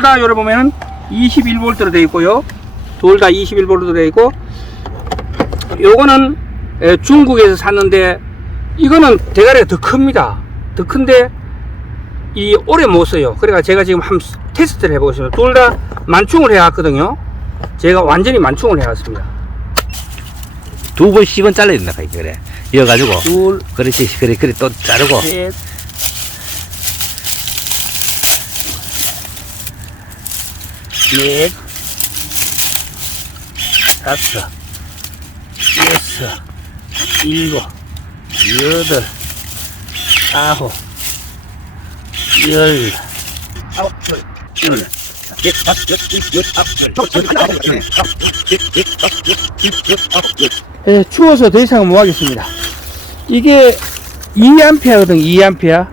둘 다 요래 보면은 21V로 되어 있고요. 둘 다 21V로 되어 있고 요거는 에, 중국에서 샀는데 이거는 대가리가 더 큽니다. 더 큰데 이 오래 못 써요. 그래가 제가 지금 한번 테스트를 해보겠습니다. 둘 다 만충을 해왔거든요. 제가 완전히 만충을 해왔습니다. 두 번씩은 잘라야 된다. 그래. 이어가지고. 둘, 그렇지, 그래, 그래, 또 자르고. 셋, 넷, 다섯, 여섯, 일곱, 여덟, 아홉, 열, 아홉, 열, 열, 넷, 다섯, 여섯, 일곱, 여덟, 아홉, 열, 아홉, 열, 열, 넷, 다섯. 예, 추워서 더 이상은 못 하겠습니다. 이게 2A거든, 2A.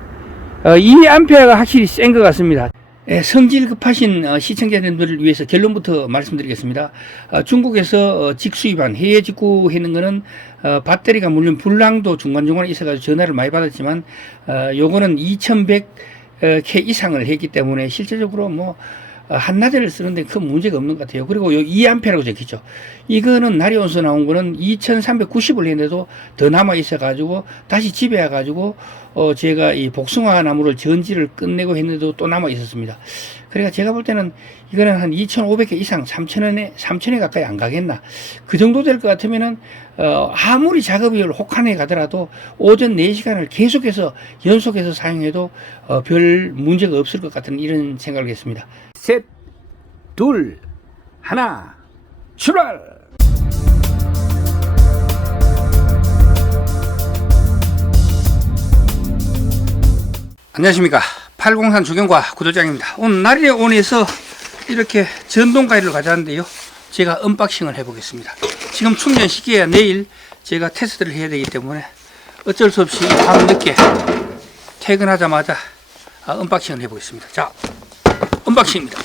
어, 2A가 확실히 센 것 같습니다. 예, 성질 급하신 어, 시청자님들을 위해서 결론부터 말씀드리겠습니다. 어, 중국에서 어, 직수입한 해외 직구했는 거는 어, 배터리가 물론 불량도 중간중간에 있어가지고 전화를 많이 받았지만 어, 요거는 2100K 이상을 했기 때문에 실제적으로 뭐 어, 한나절을 쓰는데 큰 문제가 없는 것 같아요. 그리고 요 2A라고 적혀있죠. 이거는 날이 온서 나온 거는 2390을 했는데도 더 남아 있어 가지고 다시 집에 와 가지고 어 제가 이 복숭아 나무를 전지를 끝내고 했는데도 또 남아 있었습니다. 그러니까 제가 볼 때는 이거는 한 2,500개 이상 3,000원에 3,000에 가까이 안 가겠나. 그 정도 될 것 같으면은 어 아무리 작업이 혹한해 가더라도 오전 4시간을 계속해서 연속해서 사용해도 어 별 문제가 없을 것 같은 이런 생각을 했습니다. 셋, 둘, 하나, 출발! 안녕하십니까. 803 주경과 구도장입니다. 오늘 날이 온에서 이렇게 전동가위를 가져왔는데요. 제가 언박싱을 해보겠습니다. 지금 충전 시기에 내일 제가 테스트를 해야 되기 때문에 어쩔 수 없이 밤 늦게 퇴근하자마자 아, 언박싱을 해보겠습니다. 자, 언박싱입니다.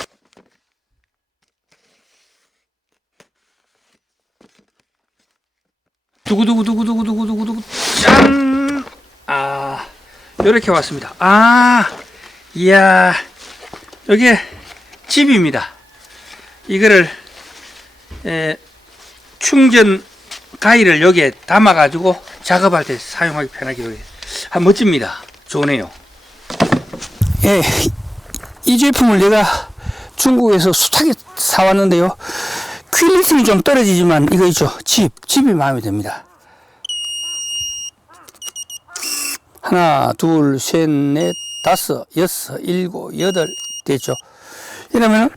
두구두구두구두구두구두구 짠! 아, 요렇게 왔습니다. 아, 이야, 여기에 집입니다. 이거를, 에, 충전 가위를 여기에 담아가지고 작업할 때 사용하기 편하게 여기. 아, 멋집니다. 좋네요. 예, 이 제품을 내가 중국에서 숱하게 사왔는데요. 퀄리티는 좀 떨어지지만 이거 있죠. 집, 집이 마음에 듭니다. 하나, 둘, 셋, 넷, 다섯, 여섯, 일곱, 여덟 됐죠. 이러면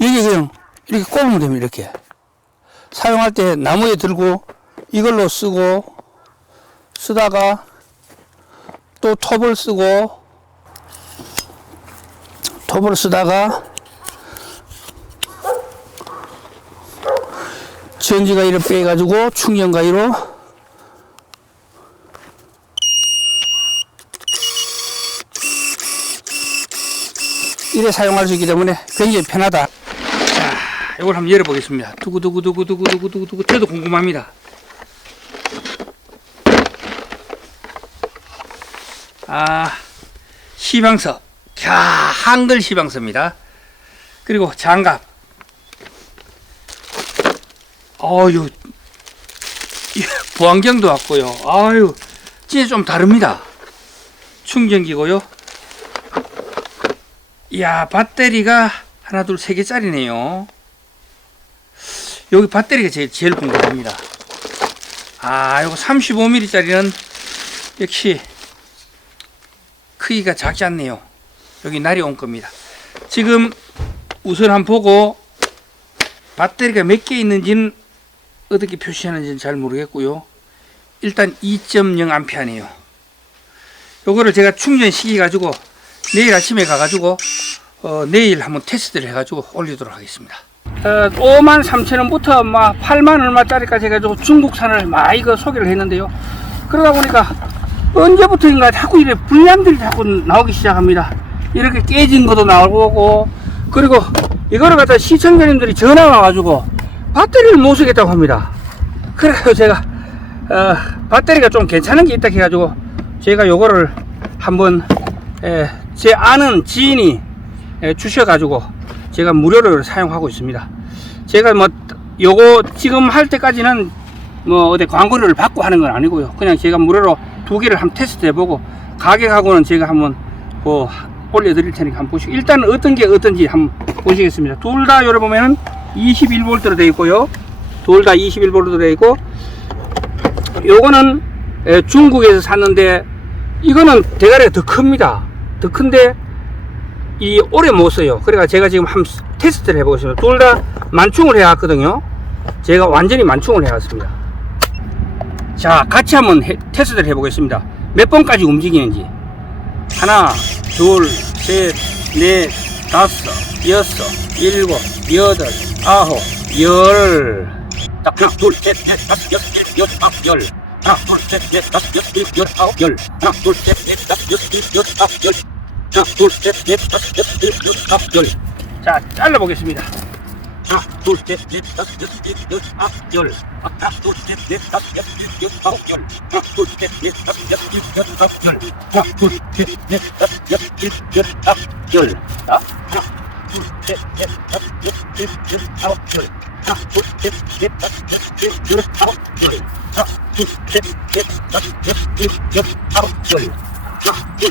여기 그냥 이렇게 꼽으면 됩니다. 이렇게 사용할 때 나무에 들고 이걸로 쓰고 쓰다가 또 톱을 쓰고 톱을 쓰다가 전지가위를 빼가지고 충전가위로 이래 사용할 수 있기 때문에 굉장히 편하다. 자, 이걸 한번 열어보겠습니다. 두구두구두구두구두구두구 저도 궁금합니다. 아, 시방서. 야, 한글 시방서입니다. 그리고 장갑. 어유, 보안경도 왔고요. 아유, 진짜 좀 다릅니다. 충전기고요. 이야, 배터리가 하나, 둘, 세 개짜리네요. 여기 배터리가 제일, 제일 궁금합니다. 아, 이거 35mm짜리는 역시 크기가 작지 않네요. 여기 날이 온 겁니다. 지금 우선 한번 보고 배터리가 몇 개 있는지는 어떻게 표시하는지는 잘 모르겠고요. 일단 2.0A네요. 요거를 제가 충전시키 가지고 내일 아침에 가가지고 어, 내일 한번 테스트를 해가지고 올리도록 하겠습니다. 어, 5만 3천 원부터 막 8만 얼마짜리까지 해가지고 중국산을 막 이거 소개를 했는데요. 그러다 보니까 언제부터인가 자꾸 이래 불량들이 자꾸 나오기 시작합니다. 이렇게 깨진 것도 나오고 그리고 이거를 갖다 시청자님들이 전화가 와가지고 배터리를 못 쓰겠다고 합니다. 그래서 제가 어, 배터리가 좀 괜찮은 게 있다 해가지고 제가 요거를 한번 에, 제 아는 지인이 에, 주셔가지고 제가 무료로 사용하고 있습니다. 제가 뭐 요거 지금 할 때까지는 뭐 어디 광고를 받고 하는 건 아니고요. 그냥 제가 무료로 두 개를 한번 테스트 해보고 가격하고는 제가 한번 뭐 올려드릴 테니까 한번 보시고 일단 어떤 게 어떤지 한번 보시겠습니다. 둘다 여기 보면은 21V로 되어 있고요. 둘 다 21V로 되어 있고 요거는 에, 중국에서 샀는데 이거는 대가리가 더 큽니다. 더 큰데 이 오래 못 써요. 그래가 제가 지금 한번 테스트를 해보겠습니다. 둘 다 만충을 해왔거든요. 제가 완전히 만충을 해왔습니다. 자, 같이 한번 해- 테스트를 해보겠습니다. 몇 번까지 움직이는지. 하나, 둘, 셋, 넷, 다섯, 여섯, 일곱, 여덟, 아홉, 열. 딱 하나, 둘, 셋, 넷, 다섯, 여섯, 일곱, 여덟, 아홉, 열. 하나, 둘, 셋, 넷, 다섯, 여섯, 일곱, 여덟, 아홉, 열. 하나, 둘, 셋, 넷, 다섯, 여섯, 일곱, 여덟, 아홉, 열. 하나, 둘, 셋, 넷, 다섯, 여섯, 일곱, 여덟, 아홉, 열. 자, 잘라보겠습니다. 하나, 둘, 셋, 넷, 다섯, 여섯, 일곱, 여덟, 아홉, 열. 하나, 둘, 셋, 넷, 다섯, 여섯, 일곱, 여덟, 아홉, 열. 하나, 둘, 셋, 넷, 다섯, 여섯, 일곱, 여덟, 아홉, 열. 하나, 둘, 셋, 넷, 다섯, 여섯, 일곱, 여덟, 아홉, 열. 자, 하나, 둘, 셋, 넷, 다섯, 여섯, 일곱, 여덟, 아홉, 열. 하나, 둘, 셋, 넷, 다섯, 여섯, 일곱, 여덟, 아홉, 열. 하나, 둘, 셋, 넷, 다섯, 여섯, 일곱, 여덟, 아홉, 열. 하나, 둘,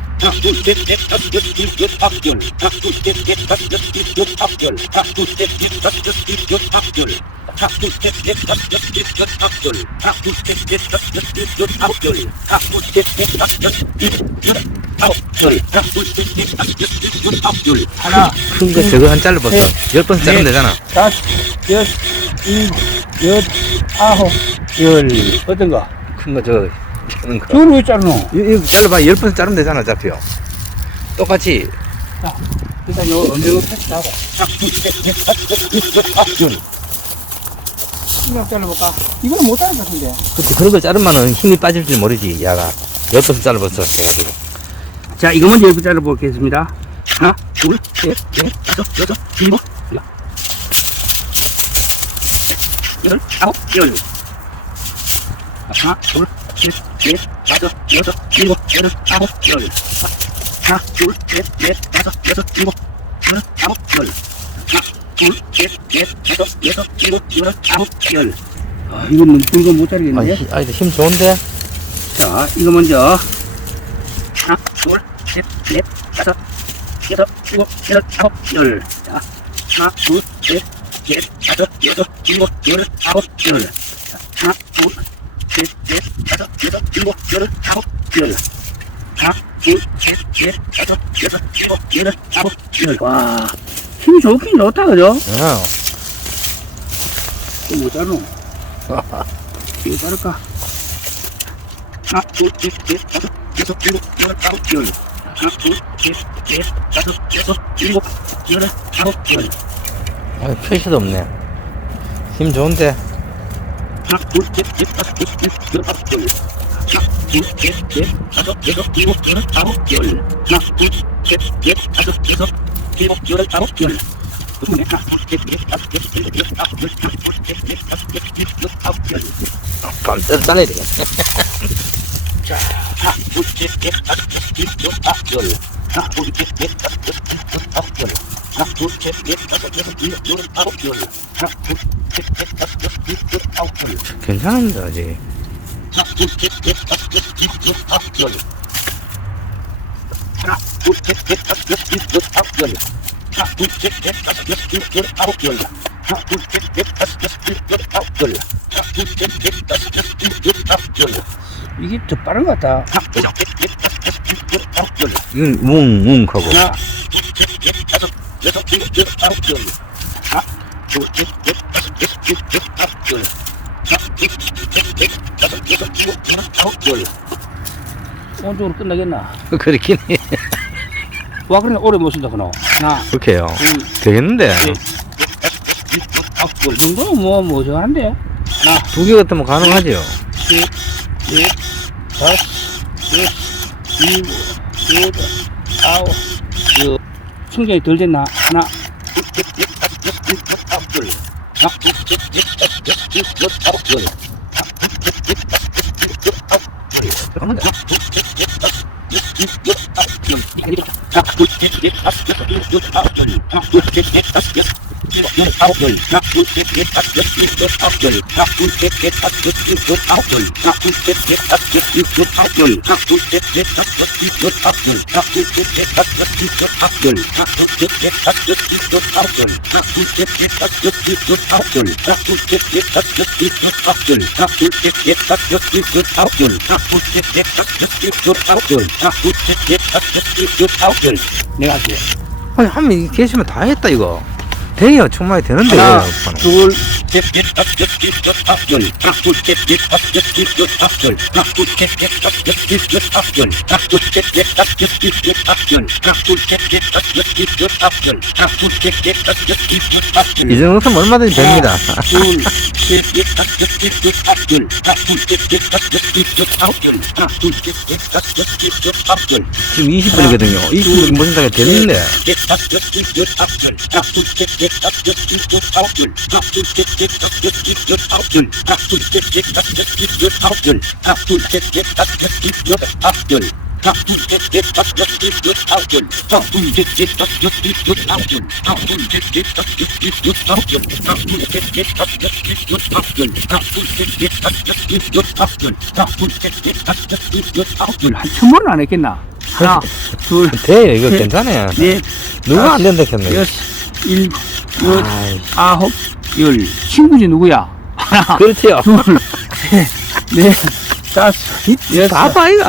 하나, 큰 거 저거 한 잘라봤어. 열 번 자르면 되잖아. 다섯, 여섯, 일곱, 아홉, 열. 어떤가? 큰 거 저거. 자르는 거. 저걸 왜 자르노? 이거, 이거 잘라봐. 열 번 자르면 되잖아, 어차피요. 똑같이. 자, 일단 요 일곱, 여덟, 아홉, 열. 신경 잘라볼까? 이거는 못 자를 것 같은데. 그치, 그런 거 자르면은 힘이 빠질지 모르지, 야가. 열 번 잘라봤어, 해가지고. 자, 이거 먼저 여기 잘라보겠습니다. 하나, 둘, 셋, 넷, 다섯, 여섯, 일곱, 열. 열, 아홉, 열. 하나, 둘, 셋, 넷, 다섯, 여섯, 일곱, 여덟, 아홉, 열. 하나, 둘, 셋, 넷, 다섯, 여섯, 일곱, 여덟, 아홉, 열. 하나, 둘, 셋, 넷, 다섯, 여섯, 일곱, 여덟, 아홉, 열. 아, 이건 이거 못 아, 자르겠는데? 히- 아, 힘 좋은데? 자, 이거 먼저 하나, 둘, 셋, 넷, 다섯, 여섯, 일곱, 여덟, 아홉, 열. 자, 하나, 둘, 셋, 넷, 다섯, 여섯, 일곱, 여덟, 아홉, 열. 자, 하나, 둘, 셋, 넷, 다섯, 여섯, 일곱, 여덟, 아홉, 열. 하나, 둘, 셋, 넷, 다섯, 여섯, 일곱, 여덟, 아홉, 열. 와, 힘이 좋긴 좋다, 그죠? 어. 이거 못 자르노? 이거 자를까? 하나, 둘, 셋, 넷, 다섯, 여섯, 일곱, 여덟, 아홉, 열. 하나, 둘, 셋, 넷, 다섯, 여섯, 일곱, 여덟, 아홉, 열. 아, 표시도 없네. 힘 좋은데? Komm, das ist eine Idee. Ha, 하나, 둘, 셋, 넷, 다섯, 여섯, 일곱, 여덟, 아홉, 열. 하나, 둘, 셋, 넷, 다섯, 여섯, 일곱, 여덟, 아홉, 열. 하나, 둘, 셋, 넷, 다섯, 여섯, 일곱, 여덟, 아홉, 열. 그러면 하나, 둘, 셋, 넷, 다섯, 여섯, 일곱, 여덟, 아홉, 열. 하나, 둘, 셋, 넷, 다섯, 여섯, 일곱, 여덟, 아홉, 열. 밤 때려 잘라야 되겠네. 자, 하나, 둘, 셋, 넷, 다섯, 여섯, 일곱, 여덟, 아홉, 열. 하나, 둘, 셋, 넷, 다섯, 여섯, 일곱, 여덟, 아홉, 열. 하나, 둘, 괜찮은데, 아직. 이게 더 빠른 것 같다. 이건 웅, 웅 하고. 하나. 하나. 여섯, 일곱, 여덟, 아홉, 열. 하, 둘, 셋, 넷, 다섯, 여섯, 일곱, 여덟, 아홉, 열. 하, 둘, 셋, 넷, 다섯, 여섯, 일곱, 여덟, 아홉, 열. 오른쪽으로 끝나겠나? 어, 그렇긴 해. 와, 그러네. 오래 못 쓴다, 그놈. 하나, 그렇게요. 둘, 되겠는데. 네. 뭐, 뭐 셋, 넷, 다섯, 여섯, 일곱, 아홉, 열. 이 정도는 뭐, 뭐, 저한데. 하나, 두 개 같으면 가능하죠. 셋, 넷, 다섯, 여섯, 일곱, 여덟, 아홉, 열. 하나, 둘, 셋, 넷, 다섯, 여섯, 일곱, 여덟, 아홉, 열. 하나, 둘, 셋, 넷, 다섯, 여섯, 일곱, 여덟, 아홉, 열. 하나, 둘, 셋, 넷, 다섯, 여섯, 네, 내가 할게. 아니 한 명 계시면 다 했다 이거. 돼요. 천만이 되는데. 둘, 이 정도면 얼마든지 됩니다. 지금 20분이거든요. 20분 무슨 생각이 되는데. das wird dich aufgehen. Achtung, jetzt, jetzt, das wird dich aufgehen. Achtung, jetzt, jetzt, das wird dich aufgehen. Achtung, jetzt, jetzt, das wird dich aufgehen. 한 천번은 안 했겠나? 하나, 둘, 돼요. 이거 셋, 괜찮아요. 넷, 누가 안 된다 했네. 여섯, 여덟, 아이, 아홉, 열. 친구지 누구야? 하나, 그렇지요. 둘, 셋, 넷, 다섯, 여섯, 다 봐, 이거.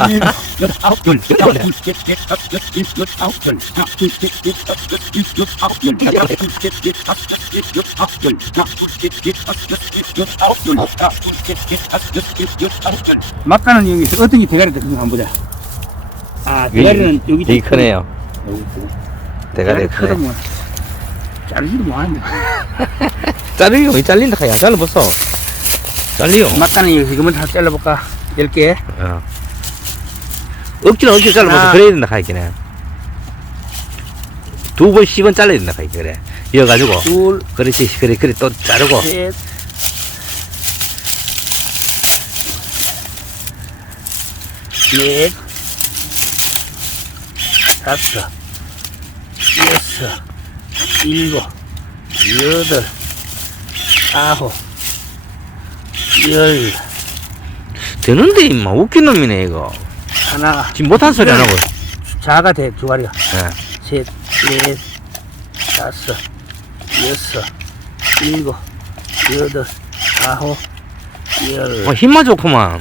아홉 열 열아홉 막가는 여기 어떤 게 대가리다 그거 한번 보자. 아 대가리는 여기 되게 크네요. 여기 있고. 대가리 크네. 뭐 자르지도 못하는데. 자르기가 왜 잘린다 카야 잘라보소. 잘리요. 막가는 여기 지금은 다 잘라볼까? 10개. 어. 억지로 억지로. 하나. 그래야 된다 카이기네. 두 번씩은 잘라야 된다 카이 그래. 이어가지고. 둘, 그렇지. 그래 그래 또 자르고. 셋, 넷, 다섯, 여섯, 일곱, 여덟, 아홉, 열, 되는데 임마 웃긴 놈이네 이거. 하나, 지금 못한 소리 안 하고. 자가 돼, 두 마리가. 예. 셋, 넷, 다섯, 여섯, 일곱, 여덟, 아홉, 열. 어, 힘만 좋구만.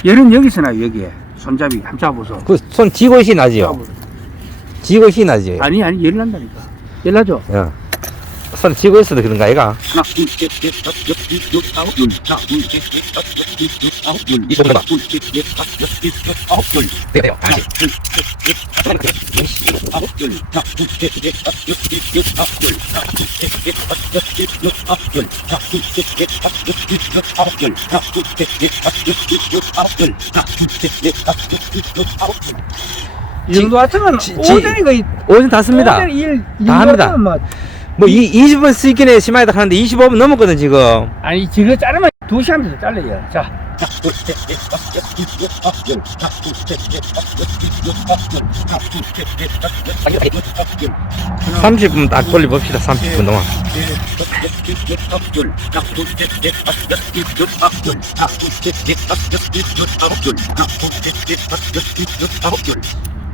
얘는 여기서 나요, 여기에. 손잡이. 한번 잡아보소. 그 손 지고시 나지요? 지고시 나지요? 아니, 아니, 열 난다니까. 열 나죠? 예. 낙선 지고 있어도 그런가 얘가 이 정도 하여튼 지- 지- 오전이 거의 오전 다 씁니다. 오전 일, 다 합니다. 일만 뭐 이, 20분 쓰기는 심하다 하는데 25분 넘었거든 지금. 아니 지금 자르면 2시 하면서 잘라요. 자. 30분 딱 돌려봅시다 30분 동안.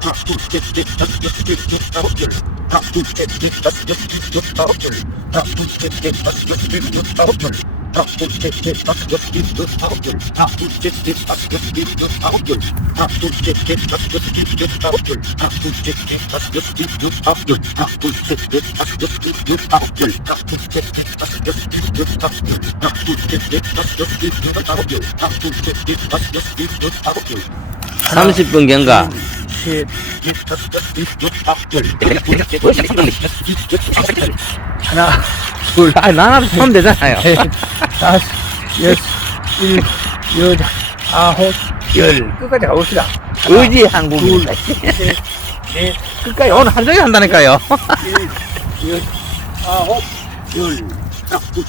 하나 둘. 아, 나나도 하면 되잖아요. 셋, 다섯, 여섯, 일곱, 아홉, 열. 하나, 둘, 셋, 넷, 다섯, 여섯, 일곱, 아홉, 열. 하나, 둘, 셋, 넷, 다섯, 여섯, 일곱, 아홉, 열. 하나, 둘, 셋, 넷, 다섯, 여섯, 일곱, 아홉, 열. 하나, 둘, 셋, 넷, 다섯, 여섯, 일곱, 아홉, 열. 하나, 하나, 둘, 셋, 넷, 다섯, 여섯, 일곱, 아홉, 열. 하나, 둘, 셋, 넷, 다섯, 여섯, 일곱, 아홉, 열. 하나, 둘, 셋, 넷, 다섯, 여섯, 일곱, 아홉, 열. 하나, 둘, 셋, 넷, 다섯, 여섯, 일곱, 아홉, 열. 하나, 둘, 셋, 넷, 다섯, 여섯, 일곱, 아홉, 열. 하나, 둘, 셋, 넷, 다섯, 여섯, 일곱, 아홉, 열. 하나, 둘, 셋, 하나, 둘, 아, 나나도 하면 되잖아요. 네. 다섯, 여섯, 일, 여덟, 아홉, 열. 끝까지 가봅시다. 의지 한국. 둘, 셋, 넷, 끝까지 오늘 하루 종일 한다니까요. 일, 여덟, 아홉, 열. Abdul.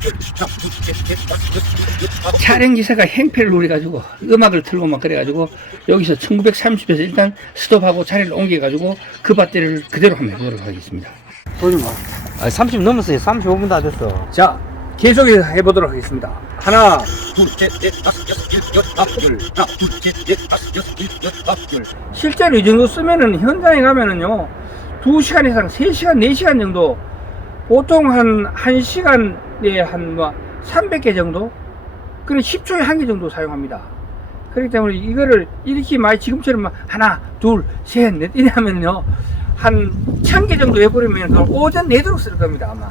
셋, 넷, 다섯, 여섯, 일곱, 여덟, 아홉, 열. 촬영 기사가 행패를 누려가지고 음악을 틀고 막 그래가지고 여기서 1930에서 일단 스톱하고 자리를 옮겨가지고 그 밧대를 그대로 한번 해보도록 하겠습니다. 보지 마. 아, 30 넘었어요. 35분 다 됐어. 자, 계속해서 해보도록 하겠습니다. 하나, 둘, 셋, 넷, 다섯, 여섯, 일곱, 여덟, 아홉, 열. 하나, 둘, 셋, 넷, 다섯, 여섯, 일곱, 여덟, 아홉, 열. 실제로 이 정도 쓰면은 현장에 가면은요, 2시간 이상, 3시간, 4시간 정도, 보통 한, 1시간에 한 뭐, 300개 정도? 그럼 10초에 한 개 정도 사용합니다. 그렇기 때문에 이거를 이렇게 많이 지금처럼 막 하나, 둘, 셋, 넷 이래 하면요, 한 1000개 정도 해버리면 오전 내도록 쓸 겁니다, 아마.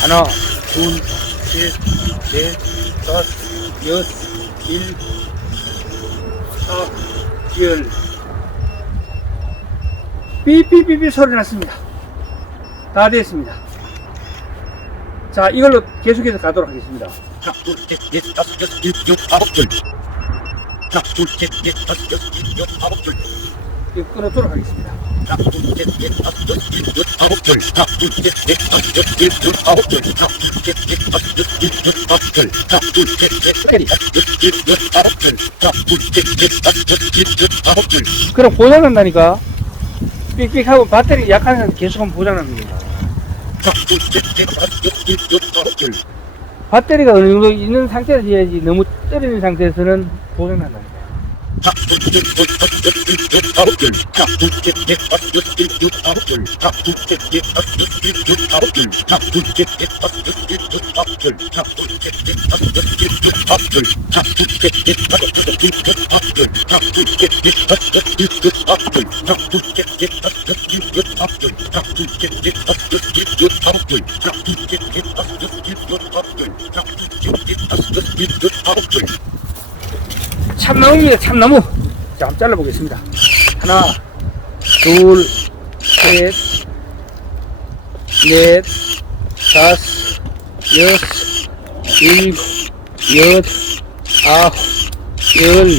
하나, 둘, 셋, 넷, 다섯, 여섯, 일, 사, 열. 삐삐삐삐 소리 났습니다. 다 됐습니다. 자, 이걸로 계속해서 가도록 하겠습니다. 하나, 둘, 셋, 넷, 다섯, 여섯, 일곱, 아홉, 열. 하나. 하나, 둘, 가도록 하겠습니다. 넷, 다섯, 여섯, 일곱, 여덟, 아홉, 열. 배터리가 어느 정도 있는 상태에서 해야지 너무 떨어진 상태에서는 고장난다 How to get 참나무입니다, 참나무. 자, 한번 잘라보겠습니다. 하나, 둘, 셋, 넷, 다섯, 여섯, 일곱, 여덟, 아홉, 열.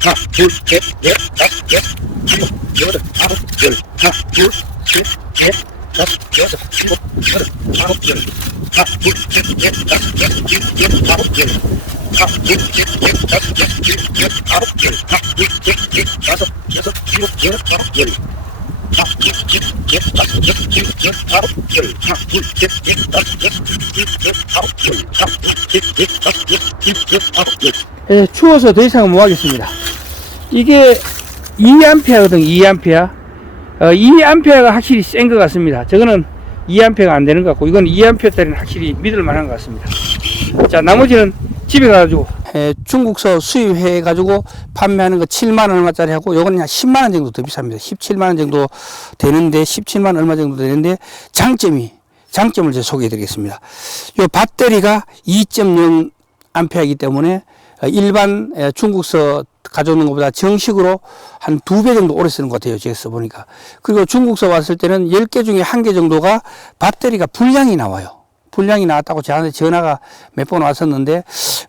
하나, 둘, 셋, 넷, 다섯, 여섯, 일곱, 여덟, 아홉, 열. 하나, 둘, 셋, 넷, 다섯, 여섯, 일곱, 여덟, 아홉, 열. 하나, 둘, 셋, 넷, 다섯, 여섯, 일곱, 여덟, 아홉, 열. 예, 추워서 더 이상은 못 하겠습니다. 이게 2암페어거든, 2암페어. 어, 2암페어가 확실히 센 것 같습니다. 저거는 2암페어가 안 되는 것 같고, 이건 2암페어 때는 확실히 믿을 만한 것 같습니다. 자, 나머지는 집에 가가지고 에, 중국서 수입해 가지고 판매하는 거 7만 얼마짜리 하고 요거는 한 10만 원 정도 더 비쌉니다. 17만 원 정도 되는데 17만 원 얼마 정도 되는데 장점이 장점을 제가 소개해 드리겠습니다. 요 배터리가 2.0 암페어이기 때문에 어, 일반 에, 중국서 가져오는 것보다 정식으로 한 두 배 정도 오래 쓰는 것 같아요. 제가 써보니까. 그리고 중국서 왔을 때는 10개 중에 한 개 정도가 배터리가 불량이 나와요. 불량이 나왔다고 저한테 전화가 몇 번 왔었는데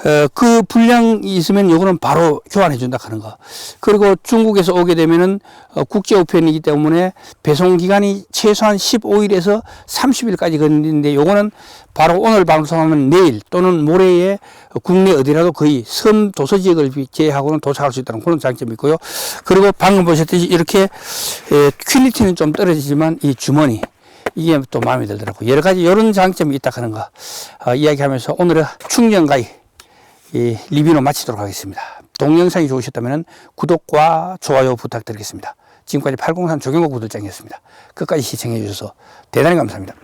어, 그 불량이 있으면 요거는 바로 교환해 준다 하는 거. 그리고 중국에서 오게 되면은 어, 국제 우편이기 때문에 배송 기간이 최소한 15일에서 30일까지 걸리는데 요거는 바로 오늘 방송하면 내일 또는 모레에 국내 어디라도 거의 섬 도서 지역을 제외하고는 도착할 수 있다는 그런 장점이 있고요. 그리고 방금 보셨듯이 이렇게 에, 퀄리티는 좀 떨어지지만 이 주머니 이게 또 마음에 들더라고요. 여러 가지 이런 장점이 있다 하는 거 어, 이야기하면서 오늘의 충전가이 이 리뷰로 마치도록 하겠습니다. 동영상이 좋으셨다면 구독과 좋아요 부탁드리겠습니다. 지금까지 803 조경국 부들장이었습니다. 끝까지 시청해 주셔서 대단히 감사합니다.